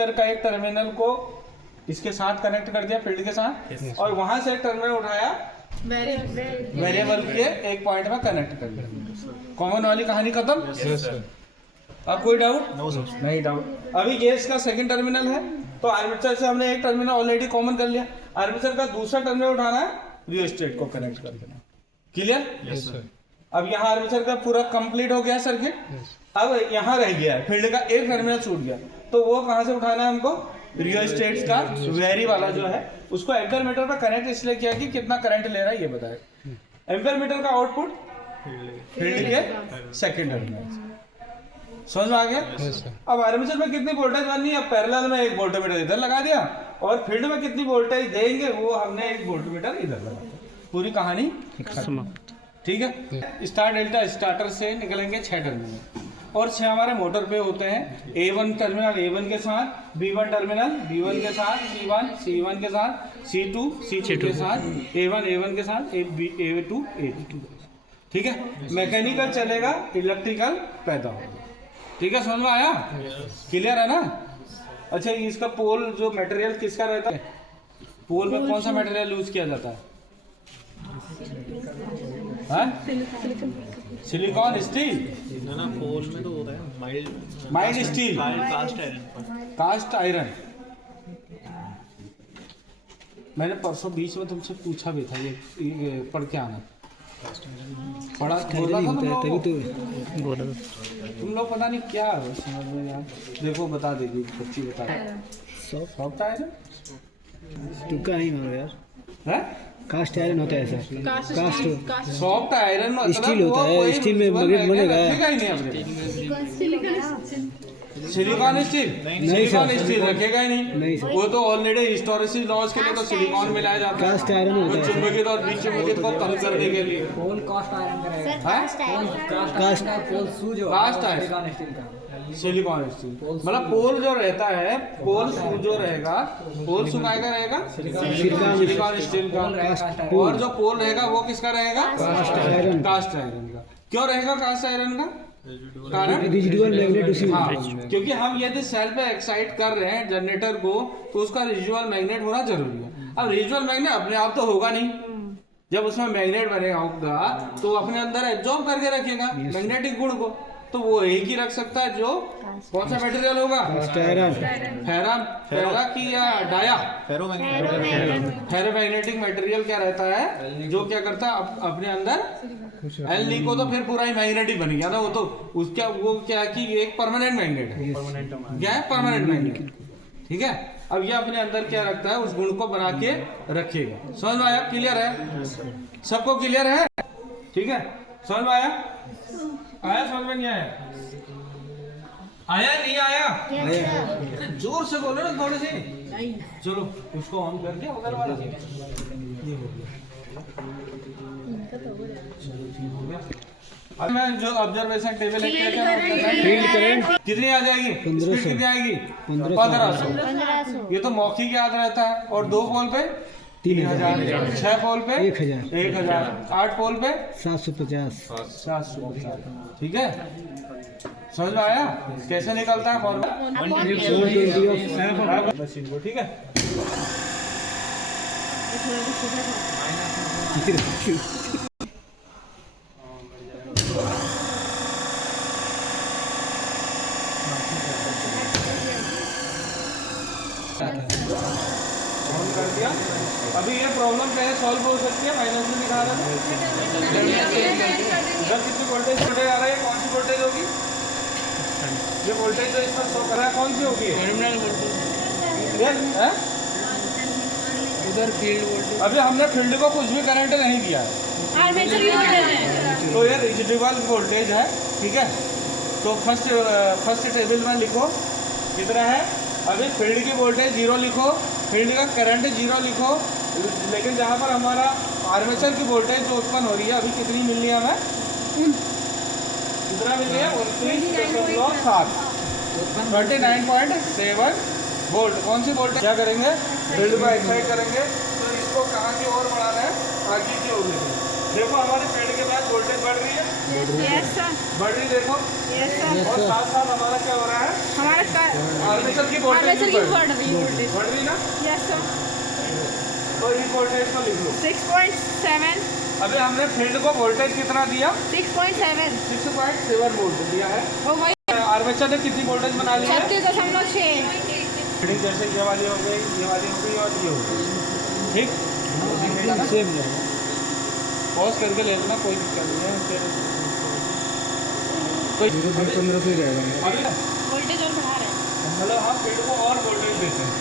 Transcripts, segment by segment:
Armature का एक terminal को इसके साथ कनेक्ट कर दिया फील्ड के साथ, और वहां से एक टर्मिनल उठाया वेरिएबल के एक पॉइंट में कनेक्ट कर दिया। कॉमन वाली कहानी खत्म। अब कोई डाउट? नहीं डाउट। अभी ये इसका सेकंड टर्मिनल है, तो आर्मेचर से हमने एक टर्मिनल ऑलरेडी कॉमन कर लिया। आर्मेचर का दूसरा टर्मिनल उठाना है, रियोस्टेट को कनेक्ट कर देना। क्लियर? अब यहाँ आर्मेचर का पूरा कंप्लीट हो गया सर्किट। अब यहाँ रह गया है फील्ड का एक टर्मिनल छूट गया, तो वो कहाँ से उठाना है हमको? रियोस्टेट का वेरी वाला जो है उसको एम्पियर मीटर पर कनेक्ट इसलिए किया कि कितना करंट ले रहा है ये बताए। एम्पियर मीटर का आउटपुट फील्ड के सेकंड टर्मिनल। समझ में आ गया? अब आर्मेचर में कितनी वोल्टेज बननी है, अब पैरेलल में एक वोल्टमीटर इधर लगा दिया, और फील्ड में कितनी वोल्टेज देंगे वो हमने एक वोल्टमीटर इधर लगा दिया। पूरी कहानी ठीक है। स्टार डेल्टा स्टार्टर से निकलेंगे 6 टर्मिनल, और 6 हमारे मोटर पे होते हैं। A1 टर्मिनल A1 के साथ, B1 टर्मिनल B1 के साथ, C1 के साथ, C2 के साथ, A1 के साथ, A2 ठीक है। मैकेनिकल चलेगा, इलेक्ट्रिकल पैदा होगा। ठीक है, समझ में आया? क्लियर है ना? अच्छा, इसका पोल जो मटेरियल किसका रहता है? पोल में कौन सा मटेरियल यूज किया जाता है? सिलिकॉन स्टील ना, पोल में तो होता है माइल्ड स्टील, कास्ट आयरन। मैंने परसों बीच में तुमसे पूछा भी था, ये पढ़ के आना। पढ़ा बोला था बोला तुम लोग पता नहीं क्या समझ में यार। देखो बता देगी बच्ची, बता सॉफ्ट आयरन तुक्का नहीं मारो यार। है कास्ट आयरन होता है sir. Cast soft iron steel होता है, स्टील में बनेगा। सिलिकॉन स्टील, सिलिकॉन स्टील रखेगा ही नहीं। वो तो ऑलरेडी हिस्टोरिकल लॉज के लिए तो सिलिकॉन मिलाया जाता है। कास्ट आयरन होता है, चुंबकित और विचुंबकित को कम करने के लिए। पोल कास्ट आयरन का रहेगा। कास्ट पोल शू जो कास्ट आयरन सिलिकॉन स्टील का, सिलिकॉन स्टील मतलब पोल जो रहता है, पोल जो रहेगा, पोल सुखाएगा रहेगा सिलिकॉन स्टील का, और जो पोल रहेगा वो किसका रहेगा? कास्ट आयरन का। क्यों रहेगा कास्ट आयरन का? कारण रेजिडुअल मैग्नेट उसी में। हाँ, क्योंकि हम यदि सेल पे एक्साइट कर रहे हैं जनरेटर को, तो उसका रेजिडुअल मैग्नेट होना जरूरी है। अब रेजिडुअल मैग्नेट अपने आप तो होगा नहीं, जब उसमें मैग्नेट बनेगा होगा तो अपने अंदर एब्जॉर्ब करके रखेगा मैग्नेटिक गुण को। तो वो एक ही रख सकता है, जो कौन सा मटेरियल होगा? फेरा की या डाया? फेरोमैग्नेटिक मटेरियल क्या रहता है, जो क्या करता है अपने अंदर एल ली को, तो फिर पूरा ही मैग्नेटिक बन गया ना वो। तो उसका वो क्या कि एक परमानेंट मैग्नेट है। क्या है? Permanent magnet. ठीक है। अब ये अपने अंदर क्या रखता है, उस गुण को बना के रखेगा। समझ में आया? क्लियर है? सबको क्लियर है? ठीक है, समझ में आया? आया समझ में नहीं आया? आया नहीं आया? जोर से बोलो ना थोड़े से। चलो उसको ऑन कर दिया उधर वाला, ये हो गया। अब मैं जो ऑब्जर्वेशन टेबल है, फील्ड करंट कितनी आ जाएगी? स्पीड कितनी आएगी? 1500। ये तो मौखिक याद रहता है। और 2 पोल पे 3000, 6 पोल पे 1000, 8 पोल पे 750। ठीक है, समझ में आया कैसे निकलता है फॉर्मूला? मशीन को। ठीक है, कर दिया। अभी ये प्रॉब्लम कैसे सॉल्व हो सकती है? माइनस में दिखा रहा था। इधर कितनी वोल्टेज आ रहा है? कौन सी वोल्टेज होगी? ये वोल्टेज जो इस पर शो कर रहा है कौन सी होगी? उधर फील्ड वोल्टेज। अभी हमने फील्ड को कुछ भी करंट नहीं दिया है, तो ये रेजिडुअल वोल्टेज है। ठीक है, तो फर्स्ट टेबल में लिखो कितना है। अभी फील्ड की वोल्टेज 0 लिखो, फील्ड का करंट 0 लिखो, लेकिन जहाँ पर हमारा आर्मेचर की वोल्टेज जो उत्पन्न हो रही है अभी कितनी मिल रही है हमें? कितना मिल रही है? 29.7, 29.7 वोल्ट। कौन सी वोल्टेज? क्या करेंगे? फील्ड को एक्साइट करेंगे, तो इसको कहाँ की ओर बढ़ाना है? आगे की ओर लेंगे। देखो हमारे फील्ड के बाद वोल्टेज बढ़ रही है, यस सर, बढ़ रही देखो, यस सर। और साथ साथ हमारा क्या हो रहा है, हमारा आर्मेचर की आर्मेचर वोल्टेज की बढ़ रही है वोल्टेज। बढ़ रही ना। Yes sir. तो इस वोल्टेज को लिख लो। 6.7, अभी हमने फील्ड को वोल्टेज कितना दिया, 6.7। 6.7 वोल्ट दिया है। वो वही आर्मेचर ने कितनी वोल्टेज बना ली है, 36.6। फील्डिंग जैसे ये वाली हो गई, ये वाली हो गई और ये हो गई, ठीक। सेम पॉज करके ले लेना, कोई दिक्कत नहीं है। फिर 15 से जाएगा। अभी ना वोल्टेज और बढ़ा रहे हैं। मतलब हम फील्ड को और वोल्टेज देते हैं।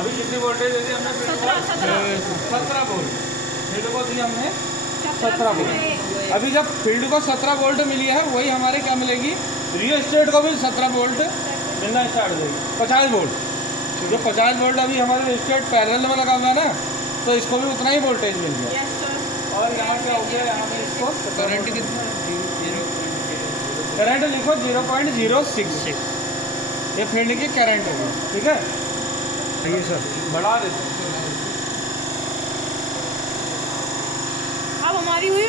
अभी कितनी वोल्टेज दी हमने फील्ड को, 17 वोल्ट फील्ड को दी हमने, 17 वोल्ट। अभी जब फील्ड को 17 वोल्ट मिली है, वही हमारे क्या मिलेगी, रियो स्टेट को भी 17 वोल्ट मिलना स्टार्ट हो जाएगी, 50 वोल्ट। जो 50 वोल्ट अभी हमारे स्टेट पैरेलल में लगा हुआ है ना, तो इसको भी उतना ही वोल्टेज मिल गया। Yes sir. और यहाँ क्या हो गया, यहाँ पे इसको करंट लिखो 0.06, ये फील्ड की करंट होगी, ठीक है। ये सर बढ़ा देते हैं। अब हमारी हुई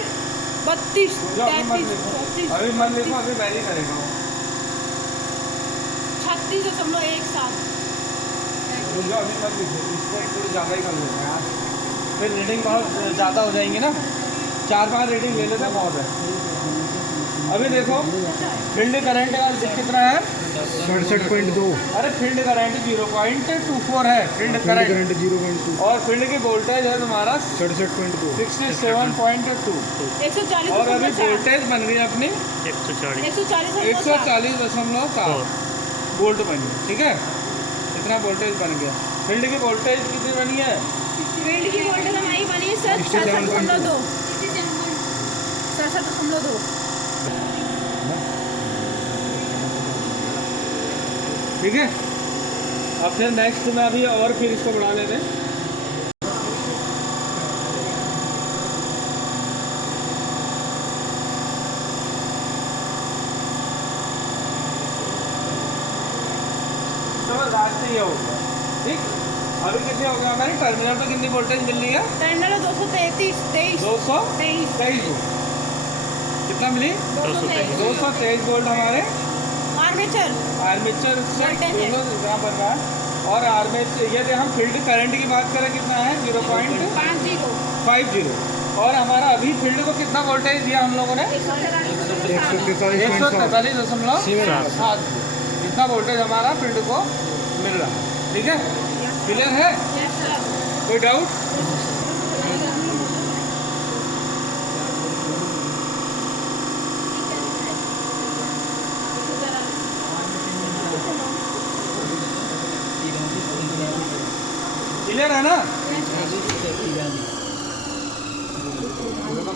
32, जो अभी मत 33, लिखो, 34, अभी मत लिखो, अभी वैरी करेगा। 36.17। जो अभी मत लिखो, इसको थोड़ी ज़्यादा ही कर लेते हैं यार, फिर रीडिंग बहुत ज़्यादा हो जाएंगी ना, 4-5 रीडिंग ले लेते हैं, बहुत है। अभी देखो फील्ड करंट का कितना है, 67.2। अरे फील्ड करंट 0.24 है फील्ड करंट, 0.2। और फील्ड की वोल्टेज है तुम्हारा 67.2। 67.2। 140 और अभी वोल्टेज बन गई अपनी 140.4 वोल्ट बनी, ठीक है। इतना वोल्टेज बन गया। फील्ड की वोल्टेज कितनी बनी है, फील्ड की वोल्टेज हमारी बनी है सर 67.2। 67.2। ठीक है। अब फिर नेक्स्ट में अभी और फिर इसको बढ़ा लेते हैं। तो लास्ट ये हो गया, ठीक। अभी कितनी हो गया हमारी टर्मिनल पे कितनी वोल्टेज मिल रही है, टर्मिनल 223, 223 वोल्ट। कितना मिली, 223 वोल्ट हमारे आर्मेचर आर्मेचर से Voltage है। यहाँ बन रहा है। और आर्मेचर यदि हम फील्ड करंट की बात करें कितना है, 0.50। और हमारा अभी फील्ड को कितना वोल्टेज दिया हम लोगों ने, 143.7। इतना वोल्टेज हमारा फील्ड को मिल रहा है, ठीक है। क्लियर है, कोई डाउट। क्लियर है ना,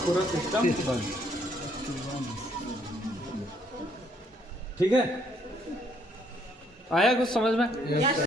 पूरा सिस्टम ठीक है। आया कुछ समझ में।